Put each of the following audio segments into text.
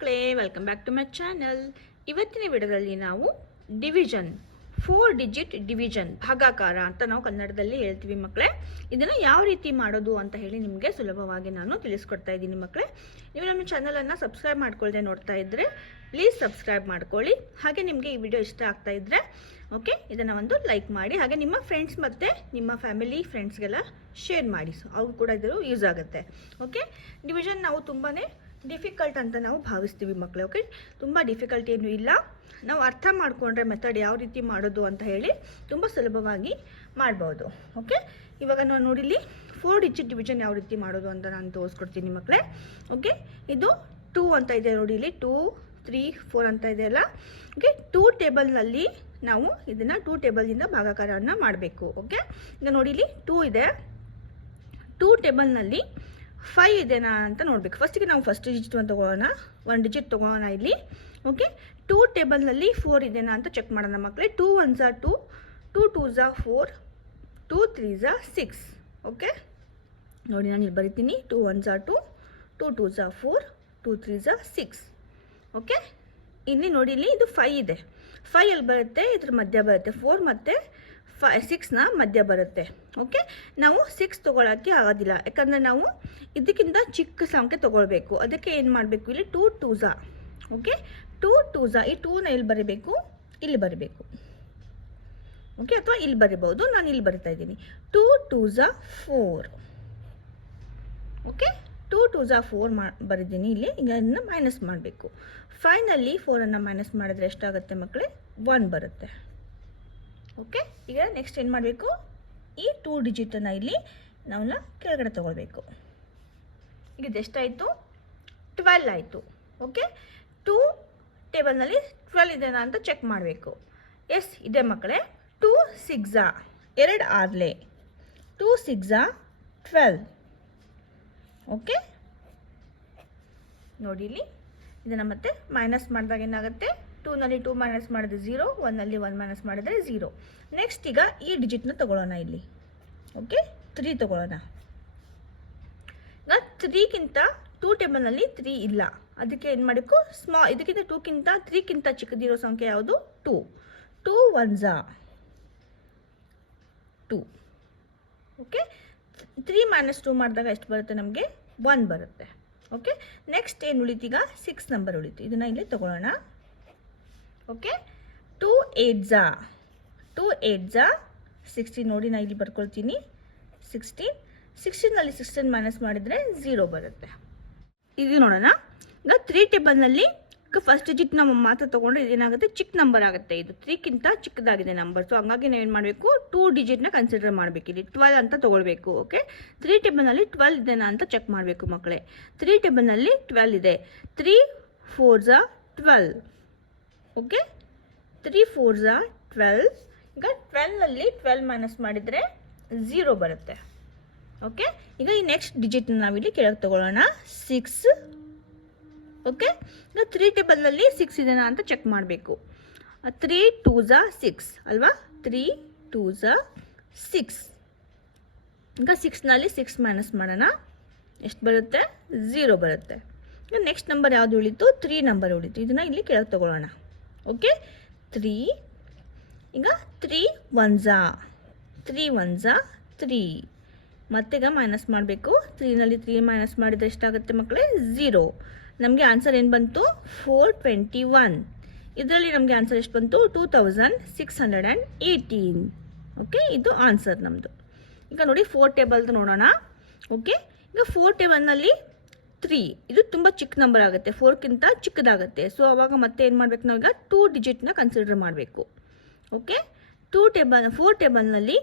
ಮಕ್ಕಳೇ, welcome back to my channel. ಇವತ್ತಿನ ವಿಡಿಯೋದಲ್ಲಿ ನಾವು ಡಿವಿಷನ್ 4 ಡಿಜಿಟ್ ಡಿವಿಷನ್ ಭಾಗಾಕಾರ ಅಂತ ನಾವು ಕನ್ನಡದಲ್ಲಿ ಹೇಳ್ತೀವಿ ಮಕ್ಕಳೇ. ಇದನ್ನು ಯಾವ ರೀತಿ ಮಾಡೋದು ಅಂತ ಹೇಳಿ ನಿಮಗೆ ಸುಲಭವಾಗಿ ನಾನು ತಿಳಿಸ್ಕೊಡ್ತಾ ಇದ್ದೀನಿ ಮಕ್ಕಳೇ. ನೀವು ನಮ್ಮ ಚಾನಲನ್ನು ಸಬ್ಸ್ಕ್ರೈಬ್ ಮಾಡ್ಕೊಳ್ಳದೆ ನೋಡ್ತಾ ಇದ್ದರೆ ಪ್ಲೀಸ್ ಸಬ್ಸ್ಕ್ರೈಬ್ ಮಾಡ್ಕೊಳ್ಳಿ. ಹಾಗೆ ನಿಮಗೆ ಈ ವಿಡಿಯೋ ಇಷ್ಟ ಆಗ್ತಾ ಇದ್ದರೆ ಓಕೆ, ಇದನ್ನು ಒಂದು ಲೈಕ್ ಮಾಡಿ. ಹಾಗೆ ನಿಮ್ಮ ಫ್ರೆಂಡ್ಸ್ ಮತ್ತು ನಿಮ್ಮ ಫ್ಯಾಮಿಲಿ ಫ್ರೆಂಡ್ಸ್ಗೆಲ್ಲ ಶೇರ್ ಮಾಡಿ, ಅವ್ರು ಕೂಡ ಇದು ಯೂಸ್ ಆಗುತ್ತೆ. ಓಕೆ, ಡಿವಿಷನ್ ನಾವು ತುಂಬಾ ಡಿಫಿಕಲ್ಟ್ ಅಂತ ನಾವು ಭಾವಿಸ್ತೀವಿ ಮಕ್ಕಳೇ. ಓಕೆ, ತುಂಬ ಡಿಫಿಕಲ್ಟ್ ಏನೂ ಇಲ್ಲ. ನಾವು ಅರ್ಥ ಮಾಡಿಕೊಂಡ್ರೆ ಮೆಥಡ್ ಯಾವ ರೀತಿ ಮಾಡೋದು ಅಂತ ಹೇಳಿ ತುಂಬ ಸುಲಭವಾಗಿ ಮಾಡ್ಬೋದು. ಓಕೆ, ಇವಾಗ ನಾವು ನೋಡಿಲಿ 4 ಡಿಜಿಟ್ ಡಿವಿಷನ್ ಯಾವ ರೀತಿ ಮಾಡೋದು ಅಂತ ನಾನು ತೋರಿಸ್ಕೊಡ್ತೀನಿ ಮಕ್ಕಳೇ. ಓಕೆ, ಇದು 2 ಅಂತ ಇದೆ ನೋಡಿ, ಇಲ್ಲಿ 2 3 4 ಅಂತ ಇದೆ ಅಲ್ಲ. ಓಕೆ, 2 ಟೇಬಲ್ನಲ್ಲಿ ನಾವು ಇದನ್ನು 2 ಟೇಬಲಿಂದ ಭಾಗಾಕಾರವನ್ನು ಮಾಡಬೇಕು. ಓಕೆ, ಈಗ ನೋಡಿ ಇಲ್ಲಿ 2 ಇದೆ, 2 ಟೇಬಲ್ನಲ್ಲಿ 5 ಇದೆನಾ ಅಂತ ನೋಡಬೇಕು. ಫಸ್ಟಿಗೆ ನಾವು ಫಸ್ಟ್ ಡಿಜಿಟ್ ಒಂದು ತೊಗೊಳ್ಳೋಣ, 1 ಡಿಜಿಟ್ ತೊಗೊಳ್ಳೋಣ ಇಲ್ಲಿ. ಓಕೆ, 2 ಟೇಬಲ್ನಲ್ಲಿ 4 ಇದೆನಾ ಅಂತ ಚೆಕ್ ಮಾಡೋಣ ಮಕ್ಕಳೇ. 2 1s 2, 2 2s 4, 2 3s 6. ಓಕೆ, ನೋಡಿ ನಾನು ಇಲ್ಲಿ ಬರಿತೀನಿ. 2 1s 2, 2 2s 4, 2 3s 6. ಓಕೆ, ಇಲ್ಲಿ ನೋಡಿ ಇಲ್ಲಿ ಇದು 5 ಇದೆ. 5 ಎಲ್ಲಿ ಬರುತ್ತೆ, ಇದ್ರ ಮಧ್ಯ ಬರುತ್ತೆ. 4 ಮತ್ತು 6ನ ಮಧ್ಯ ಬರುತ್ತೆ. ಓಕೆ, ನಾವು 6 ತೊಗೊಳಕ್ಕೆ ಆಗೋದಿಲ್ಲ, ಯಾಕಂದರೆ ನಾವು ಇದಕ್ಕಿಂತ ಚಿಕ್ಕ ಸಂಖ್ಯೆ ತೊಗೊಳ್ಬೇಕು. ಅದಕ್ಕೆ ಏನು ಮಾಡಬೇಕು, ಇಲ್ಲಿ 2 2s. ಓಕೆ, 2 2s, ಈ 2ನ ಇಲ್ಲಿ ಬರೀಬೇಕು, ಇಲ್ಲಿ ಬರೀಬೇಕು. ಓಕೆ, ಅಥವಾ ಇಲ್ಲಿ ಬರಿಬೋದು, ನಾನು ಇಲ್ಲಿ ಬರಿತಾ ಇದ್ದೀನಿ. 2 2s 4. ಓಕೆ, 2 2s 4 ಬರಿದ್ದೀನಿ ಇಲ್ಲಿ. ಈಗ ಅದನ್ನು ಮೈನಸ್ ಮಾಡಬೇಕು. 5ನಲ್ಲಿ 4ಅನ್ನು ಮೈನಸ್ ಮಾಡಿದ್ರೆ ಎಷ್ಟಾಗುತ್ತೆ ಮಕ್ಕಳೇ, 1 ಬರುತ್ತೆ. ಓಕೆ, ಈಗ ನೆಕ್ಸ್ಟ್ ಏನು ಮಾಡಬೇಕು, ಈ 2 ಡಿಜಿಟನ್ನು ಇಲ್ಲಿ ನಾವೆಲ್ಲ ಕೆಳಗಡೆ ತೊಗೊಳ್ಬೇಕು. ಈಗ ಇದೆಷ್ಟಾಯಿತು, 12 ಆಯಿತು. ಓಕೆ, 2 ಟೇಬಲ್ನಲ್ಲಿ 12 ಇದೆನಾ ಅಂತ ಚೆಕ್ ಮಾಡಬೇಕು. ಎಸ್ ಇದೆ ಮಕ್ಕಳೇ. 2 6 2 6 2 6 12. ಓಕೆ, ನೋಡಿ ಇಲ್ಲಿ ಇದನ್ನು ಮತ್ತೆ ಮೈನಸ್ ಮಾಡಿದಾಗ ಏನಾಗುತ್ತೆ, 2ನಲ್ಲಿ 2 ಮೈನಸ್ ಮಾಡಿದ್ರೆ 0, 1ನಲ್ಲಿ 1 ಮೈನಸ್ ಮಾಡಿದರೆ 0. ನೆಕ್ಸ್ಟ್ ಈಗ ಈ ಡಿಜಿಟ್ನ ತೊಗೊಳ್ಳೋಣ ಇಲ್ಲಿ. ಓಕೆ, 3 ತೊಗೊಳ್ಳೋಣ. ಈಗ 3ಗಿಂತ 2 ಟೇಬಲ್ನಲ್ಲಿ 3 ಇಲ್ಲ, ಅದಕ್ಕೆ ಏನು ಮಾಡಬೇಕು, ಇದಕ್ಕಿಂತ 2ಗಿಂತ 3ಗಿಂತ ಚಿಕ್ಕದಿರೋ ಸಂಖ್ಯೆ ಯಾವುದು, 2. 2 1s 2. ಓಕೆ, 3 ಮೈನಸ್ 2 ಮಾಡಿದಾಗ ಎಷ್ಟು ಬರುತ್ತೆ ನಮಗೆ, 1 ಬರುತ್ತೆ. ಓಕೆ, ನೆಕ್ಸ್ಟ್ ಏನು ಉಳಿತು, ಈಗ 6 ನಂಬರ್ ಉಳಿತು. ಇದನ್ನು ಇಲ್ಲಿ ತೊಗೊಳ್ಳೋಣ. Okay, 2 8s 2 8s 16. ನೋಡಿ ನಾನು ಇಲ್ಲಿ ಬರ್ಕೊಳ್ತೀನಿ 16. 16ನಲ್ಲಿ 16 ಮೈನಸ್ ಮಾಡಿದರೆ 0 ಬರುತ್ತೆ. ಇದು ನೋಡೋಣ. ಈಗ 3 ಟೇಬಲ್ನಲ್ಲಿ ಫಸ್ಟ್ ಡಿಜಿಟ್ ನಾವು ಮಾತ್ರ ತೊಗೊಂಡ್ರೆ ಇದೇನಾಗುತ್ತೆ, ಚಿಕ್ಕ ನಂಬರ್ ಆಗುತ್ತೆ. ಇದು 3ಗಿಂತ ಚಿಕ್ಕದಾಗಿದೆ ನಂಬರ್. ಸೊ ಹಂಗಾಗಿ ನಾವೇನು ಮಾಡಬೇಕು, 2 ಡಿಜಿಟ್ನ ಕನ್ಸಿಡರ್ ಮಾಡಬೇಕು. ಇಲ್ಲಿ 12 ಅಂತ ತೊಗೊಳ್ಬೇಕು. ಓಕೆ, 3 ಟೇಬಲ್ನಲ್ಲಿ 12 ಇದೆನಾ ಅಂತ ಚೆಕ್ ಮಾಡಬೇಕು ಮಕ್ಕಳೇ. 3 ಟೇಬಲ್ನಲ್ಲಿ 12 ಇದೆ. 3 4s 12. Okay, 3 4s 12. ಈಗ 12ನಲ್ಲಿ 12 ಮೈನಸ್ ಮಾಡಿದರೆ 0 ಬರುತ್ತೆ. ಓಕೆ, ಈಗ ಈ ನೆಕ್ಸ್ಟ್ ಡಿಜಿಟ್ನ ನಾವಿಲ್ಲಿ ಕೆಳಗೆ ತೊಗೊಳ್ಳೋಣ, 6. ಓಕೆ, ಈಗ 3 ಟೇಬಲ್ನಲ್ಲಿ 6 ಇದೆನಾ ಅಂತ ಚೆಕ್ ಮಾಡಬೇಕು. 3 2s 6 ಅಲ್ವಾ, 3 2s 6. ಈಗ 6ನಲ್ಲಿ 6 ಮೈನಸ್ ಮಾಡೋಣ, ಎಷ್ಟು ಬರುತ್ತೆ, 0 ಬರುತ್ತೆ. ಈಗ ನೆಕ್ಸ್ಟ್ ನಂಬರ್ ಯಾವುದು ಉಳಿತು, 3 ನಂಬರ್ ಉಳಿತು. ಇದನ್ನು ಇಲ್ಲಿ ಕೆಳಗೆ ತೊಗೊಳ್ಳೋಣ. ಓಕೆ, 3. ಈಗ 3 1s 3 1s 3. ಮತ್ತೀಗ ಮೈನಸ್ ಮಾಡಬೇಕು. 3ನಲ್ಲಿ 3 ಮೈನಸ್ ಮಾಡಿದರೆ ಎಷ್ಟಾಗುತ್ತೆ ಮಕ್ಕಳೇ, 0. ನಮಗೆ ಆನ್ಸರ್ ಏನು ಬಂತು, 421. ಇದರಲ್ಲಿ ನಮಗೆ ಆನ್ಸರ್ ಎಷ್ಟು ಬಂತು, 2618. ಓಕೆ, ಇದು ಆನ್ಸರ್ ನಮ್ಮದು. ಈಗ ನೋಡಿ 4 ಟೇಬಲ್ದು ನೋಡೋಣ. ಓಕೆ, ಈಗ 4 ಟೇಬಲ್ನಲ್ಲಿ 3 ಇದು ತುಂಬ ಚಿಕ್ಕ ನಂಬರ್ ಆಗುತ್ತೆ, 4ಗಿಂತ ಚಿಕ್ಕದಾಗುತ್ತೆ. ಸೊ ಅವಾಗ ಮತ್ತೆ ಏನು ಮಾಡಬೇಕು, ನಾವೀಗ 2 ಡಿಜಿಟ್ನ ಕನ್ಸಿಡರ್ ಮಾಡಬೇಕು. ಓಕೆ, 4 ಟೇಬಲ್ನಲ್ಲಿ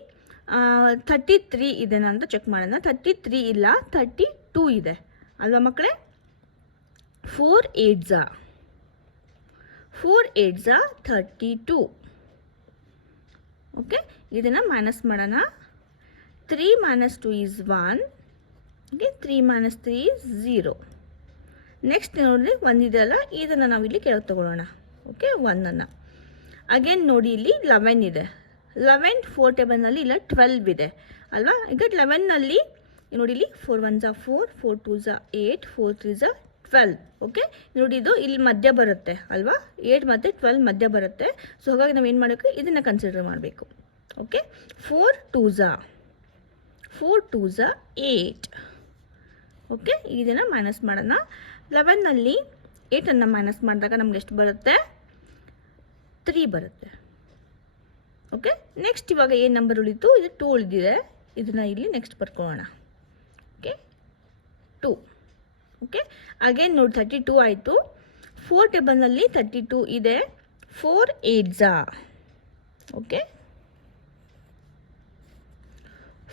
33 ಇದೆನಾ ಅಂತ ಚೆಕ್ ಮಾಡೋಣ. 33 ಇಲ್ಲ, 32 ಇದೆ ಅಲ್ವಾ ಮಕ್ಕಳೇ. 4 8s 32. ಓಕೆ, ಇದನ್ನು ಮೈನಸ್ ಮಾಡೋಣ. 3 minus 2 is 1. Okay, 3 minus 3 is 0. Next ನೋಡಿ 1 ಇದೆಯಲ್ಲ, ಇದನ್ನು ನಾವಿಲ್ಲಿ ಕೆಳಗೆ ತೊಗೊಳ್ಳೋಣ. ಓಕೆ, 1ಅನ್ನು ಅಗೇನ್ ನೋಡಿ ಇಲ್ಲಿ 11 ಇದೆ. 11 4 ಟೇಬಲ್ನಲ್ಲಿ ಇಲ್ಲ, 12 ಇದೆ ಅಲ್ವಾ. ಈಗ 11ನಲ್ಲಿ ನೋಡಿ ಇಲ್ಲಿ 4 1s 4, 4 2s 8, 4 3s 12. ಓಕೆ, ನೋಡಿ ಇದು ಇಲ್ಲಿ ಮಧ್ಯ ಬರುತ್ತೆ ಅಲ್ವಾ, 8 ಮತ್ತು 12 ಮಧ್ಯ ಬರುತ್ತೆ. ಸೊ ಹಾಗಾಗಿ ನಾವು ಏನು ಮಾಡಬೇಕು, ಇದನ್ನು ಕನ್ಸಿಡರ್ ಮಾಡಬೇಕು. Okay, 4 2s 8. ಓಕೆ, ಇದನ್ನು ಮೈನಸ್ ಮಾಡೋಣ. 11ನಲ್ಲಿ 8ಅನ್ನು ಮೈನಸ್ ಮಾಡಿದಾಗ ನಮ್ಗೆ ಎಷ್ಟು ಬರುತ್ತೆ, 3 ಬರುತ್ತೆ. ಓಕೆ, ನೆಕ್ಸ್ಟ್ ಇವಾಗ ಏನು ನಂಬರ್ ಉಳಿತು, ಇದು 2 ಉಳಿದಿದೆ. ಇದನ್ನು ಇಲ್ಲಿ ನೆಕ್ಸ್ಟ್ ಬರ್ಕೊಳ್ಳೋಣ. ಓಕೆ, 2. ಓಕೆ, ಅಗೇನ್ ನೋಡಿ 32 ಆಯಿತು. 4 ಟೇಬಲ್ನಲ್ಲಿ 32 ಇದೆ. 4 8s. Okay,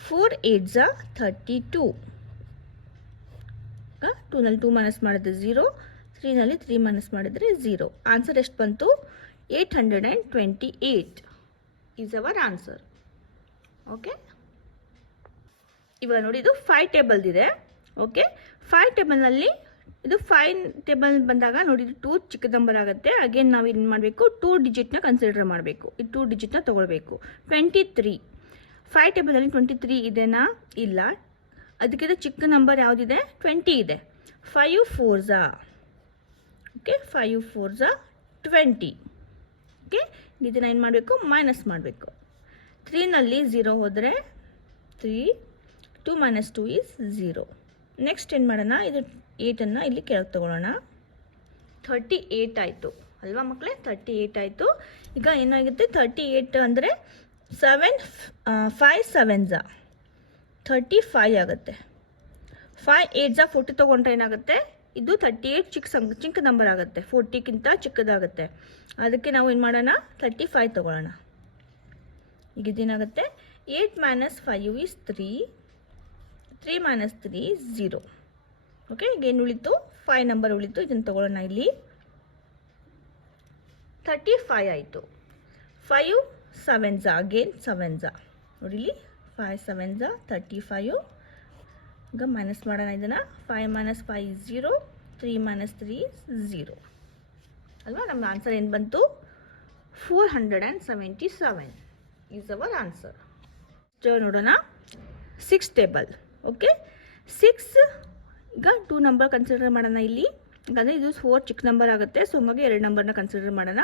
4 8s 32. 2ನಲ್ಲಿ 2 ಮೈನಸ್ ಮಾಡಿದ್ರೆ 0, 3ನಲ್ಲಿ 3 ಮೈನಸ್ ಮಾಡಿದರೆ 0. ಆನ್ಸರ್ ಎಷ್ಟು ಬಂತು, 828 ಈಸ್ ಅವರ್ ಆನ್ಸರ್. ಓಕೆ, ಇವಾಗ ನೋಡಿ ಇದು 5 ಟೇಬಲ್ದಿದೆ. ಓಕೆ, 5 ಟೇಬಲ್ನಲ್ಲಿ ಇದು 5 ಟೇಬಲ್ ಬಂದಾಗ ನೋಡಿ ಇದು 2 ಚಿಕ್ಕ ನಂಬರ್ ಆಗುತ್ತೆ. ಅಗೇನ್ ನಾವು ಏನು ಮಾಡಬೇಕು, 2 ಡಿಜಿಟ್ನ ಕನ್ಸಿಡರ್ ಮಾಡಬೇಕು. ಈ 2 ಡಿಜಿಟ್ನ ತೊಗೊಳ್ಬೇಕು. 23 5 ಟೇಬಲಲ್ಲಿ 23 ಇದೆನಾ, ಇಲ್ಲ. ಅದಕ್ಕಿಂತ ಚಿಕ್ಕ ನಂಬರ್ ಯಾವುದಿದೆ, 20 ಇದೆ. 5 4s. Okay, 5 4s 20. ಓಕೆ, ಇದನ್ನು ಏನು ಮಾಡಬೇಕು, ಮೈನಸ್ ಮಾಡಬೇಕು. 3ನಲ್ಲಿ 0 ಹೋದರೆ 3, 2 minus 2 is 0. ನೆಕ್ಸ್ಟ್ ಏನು ಮಾಡೋಣ, ಇದು 8ಅನ್ನು ಇಲ್ಲಿ ಕೆಳಗೆ ತೊಗೊಳ್ಳೋಣ. 38 ಆಯಿತು ಅಲ್ವಾ ಮಕ್ಕಳೇ, 38 ಆಯಿತು. ಈಗ ಏನಾಗುತ್ತೆ, 38 ಅಂದರೆ 5 7s 35 ಆಗುತ್ತೆ. 5 8s 40 ತೊಗೊಂಡ್ರೆ ಏನಾಗುತ್ತೆ, ಇದು 38 ಚಿಕ್ಕ ನಂಬರ್ ಆಗುತ್ತೆ, 40ಕ್ಕಿಂತ ಚಿಕ್ಕದಾಗುತ್ತೆ. ಅದಕ್ಕೆ ನಾವು ಏನು ಮಾಡೋಣ, 35 ತೊಗೊಳ್ಳೋಣ. ಈಗ ಇದೇನಾಗುತ್ತೆ, 8 minus 5 is 3, 3 minus 3 is 0. Okay, ಈಗ ಏನು ಉಳಿತು, 5 ನಂಬರ್ ಉಳಿತು. ಇದನ್ನು ತೊಗೊಳ್ಳೋಣ. ಇಲ್ಲಿ 35 ಆಯಿತು. 5 7s ಅಗೇನ್ 7s ನೋಡಿ ಇಲ್ಲಿ 5 7s 35. ಈಗ ಮೈನಸ್ ಮಾಡೋಣ ಇದನ್ನು. 5 minus 5 is 0, 3 minus 3 is 0 ಅಲ್ವಾ. ನಮ್ಮ ಆನ್ಸರ್ ಏನು ಬಂತು, 477 ಈಸ್ ಅವರ್ ಆನ್ಸರ್. ನೋಡೋಣ 6 ಟೇಬಲ್. ಓಕೆ, 6 ಈಗ 2 ನಂಬರ್ ಕನ್ಸಿಡರ್ ಮಾಡೋಣ ಇಲ್ಲಿ. ಯಾಕಂದರೆ ಇದು 4 ಚಿಕ್ಕ ನಂಬರ್ ಆಗುತ್ತೆ. ಸೊ ಹಂಗಾಗಿ 2 ನಂಬರ್ನ ಕನ್ಸಿಡರ್ ಮಾಡೋಣ.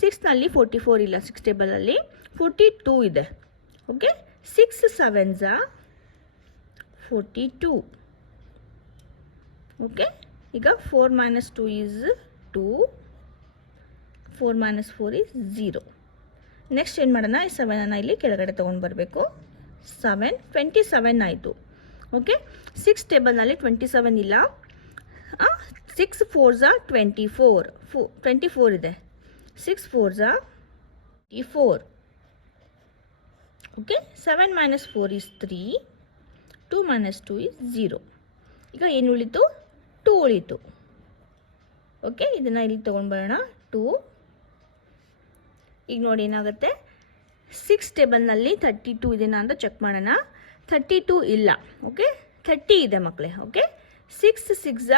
6ನಲ್ಲಿ 44 ಇಲ್ಲ, 6 ಟೇಬಲಲ್ಲಿ 42 ಇದೆ. Okay, 6 7s 42. ಓಕೆ, ಈಗ 4 minus 2 is 2, 4 minus 4 is 0. Next ಏನು ಮಾಡೋಣ, ಈ 7ಅನ್ನು ಇಲ್ಲಿ ಕೆಳಗಡೆ ತೊಗೊಂಡು ಬರಬೇಕು. 7 27 ಆಯಿತು. ಓಕೆ, 6 ಟೇಬಲ್ನಲ್ಲಿ 27 ಇಲ್ಲ. 6 4s 24, 24 ಇದೆ. 6 4s 24. Okay, 7 minus 4 is 3, 2 minus 2 is 0. ಈಗ ಏನು ಉಳಿತು, 2 ಉಳಿತು. ಓಕೆ, ಇದನ್ನು ಇಲ್ಲಿ ತೊಗೊಂಡು ಬರೋಣ. 2. ಈಗ ನೋಡಿ ಏನಾಗುತ್ತೆ, 6 ಟೇಬಲ್ನಲ್ಲಿ 32 ಇದೆನಾ ಅಂತ ಚೆಕ್ ಮಾಡೋಣ. 32 ಇಲ್ಲ. ಓಕೆ, 30 ಇದೆ ಮಕ್ಕಳೇ. ಓಕೆ, 6 6s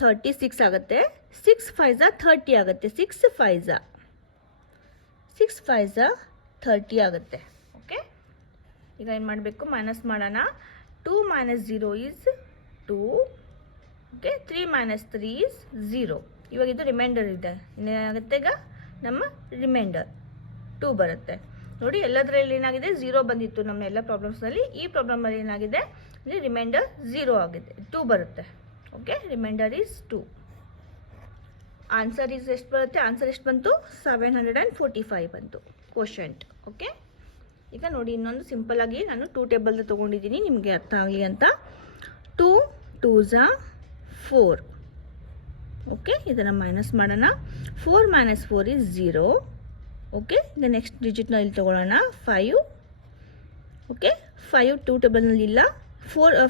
36 ಆಗುತ್ತೆ. 6 5s 30 ಆಗುತ್ತೆ. 6 5s 30 ಆಗುತ್ತೆ. ಓಕೆ, ಈಗ ಏನು ಮಾಡಬೇಕು, ಮೈನಸ್ ಮಾಡೋಣ. 2 minus 0 is 2. Okay, 3 minus 3 is 0. ಇವಾಗ ಇದು ರಿಮೈಂಡರ್ ಇದೆ. ಇನ್ನೇನಾಗುತ್ತೆ, ಈಗ ನಮ್ಮ ರಿಮೈಂಡರ್ 2 ಬರುತ್ತೆ. ನೋಡಿ ಎಲ್ಲದರಲ್ಲಿ ಏನಾಗಿದೆ, 0 ಬಂದಿತ್ತು ನಮ್ಮ ಎಲ್ಲ ಪ್ರಾಬ್ಲಮ್ಸ್ನಲ್ಲಿ. ಈ ಪ್ರಾಬ್ಲಮಲ್ಲಿ ಏನಾಗಿದೆ, ಇಲ್ಲಿ ರಿಮೈಂಡರ್ 0 ಆಗಿದೆ, 2 ಬರುತ್ತೆ. Okay, reminder is 2. Answer is ಎಷ್ಟು ಬರುತ್ತೆ, ಆನ್ಸರ್ ಎಷ್ಟು ಬಂತು, 745 ಬಂತು ಕ್ವಶಂಟ್. ಓಕೆ, ಈಗ ನೋಡಿ ಇನ್ನೊಂದು ಸಿಂಪಲ್ಲಾಗಿ ನಾನು 2 ಟೇಬಲ್ ತೊಗೊಂಡಿದ್ದೀನಿ ನಿಮಗೆ ಅರ್ಥ ಆಗಲಿ ಅಂತ. 2 2s 4. ಓಕೆ, ಇದನ್ನು ಮೈನಸ್ ಮಾಡೋಣ. 4 minus 4 is 0. ಓಕೆ, ಈಗ ನೆಕ್ಸ್ಟ್ ಡಿಜಿಟ್ನ ಇಲ್ಲಿ ತೊಗೊಳ್ಳೋಣ. 5. ಓಕೆ, 5 2 ಟೇಬಲ್ನಲ್ಲಿ ಇಲ್ಲ.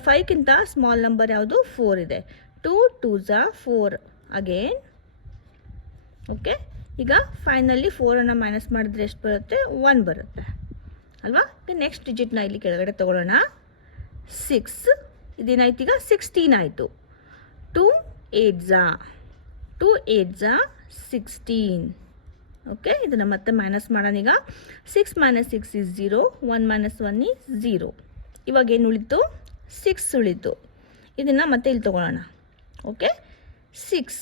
5ಕ್ಕಿಂತ ಸ್ಮಾಲ್ ನಂಬರ್ ಯಾವುದು, 4 ಇದೆ. 2 2s 4 ಅಗೇನ್. ಓಕೆ, ಈಗ 5ನಲ್ಲಿ 4ಅನ್ನು ಮೈನಸ್ ಮಾಡಿದ್ರೆ ಎಷ್ಟು ಬರುತ್ತೆ, 1 ಬರುತ್ತೆ ಅಲ್ವಾ. ಈಗ ನೆಕ್ಸ್ಟ್ ಡಿಜಿಟ್ನ ಇಲ್ಲಿ ಕೆಳಗಡೆ ತೊಗೊಳ್ಳೋಣ. 6. ಇದೇನಾಯ್ತು, ಈಗ 16 ಆಯಿತು. 2 8s 16. ಓಕೆ, ಇದನ್ನು ಮತ್ತೆ ಮೈನಸ್ ಮಾಡೋಣ. ಈಗ 6 minus 6 is 0, 1 minus 1 is 0. ಇವಾಗ ಏನು ಉಳಿತು, 6 ಉಳಿತು. ಇದನ್ನು ಮತ್ತೆ ಇಲ್ಲಿ ತೊಗೊಳ್ಳೋಣ. Okay, 6.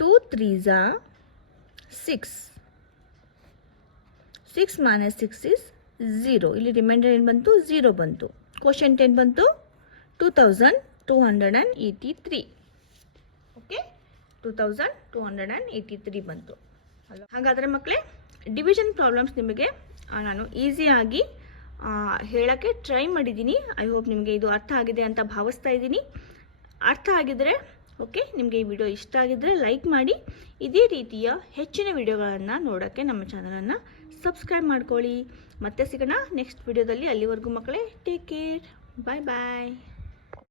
2 3s are 6. 6 minus 6 is 0. ಇಲ್ಲಿ ರಿಮೈಂಡರ್ ಏನು ಬಂತು? 0 ಬಂತು. ಕ್ವೋಷಂಟ್ ಏನು ಬಂತು? 2283. ಓಕೆ, 2283 ಬಂತು. ಹಾಗಾದರೆ ಮಕ್ಕಳೇ, ಡಿವಿಷನ್ ಪ್ರಾಬ್ಲಮ್ಸ್ ನಿಮಗೆ ನಾನು ಈಸಿಯಾಗಿ ಹೇಳೋಕ್ಕೆ ಟ್ರೈ ಮಾಡಿದ್ದೀನಿ. ಐ ಹೋಪ್ ನಿಮಗೆ ಇದು ಅರ್ಥ ಆಗಿದೆ ಅಂತ ಭಾವಿಸ್ತಾ ಇದ್ದೀನಿ. ಅರ್ಥ ಆಗಿದರೆ ಓಕೆ, ನಿಮಗೆ ಈ ವಿಡಿಯೋ ಇಷ್ಟ ಆಗಿದ್ದರೆ ಲೈಕ್ ಮಾಡಿ. ಇದೇ ರೀತಿಯ ಹೆಚ್ಚಿನ ವಿಡಿಯೋಗಳನ್ನು ನೋಡೋಕ್ಕೆ ನಮ್ಮ ಚಾನಲನ್ನು ಸಬ್ಸ್ಕ್ರೈಬ್ ಮಾಡ್ಕೊಳ್ಳಿ. ಮತ್ತೆ ಸಿಗೋಣ ನೆಕ್ಸ್ಟ್ ವಿಡಿಯೋದಲ್ಲಿ. ಅಲ್ಲಿವರೆಗೂ ಮಕ್ಕಳೇ ಟೇಕ್ ಕೇರ್, ಬಾಯ್ ಬಾಯ್.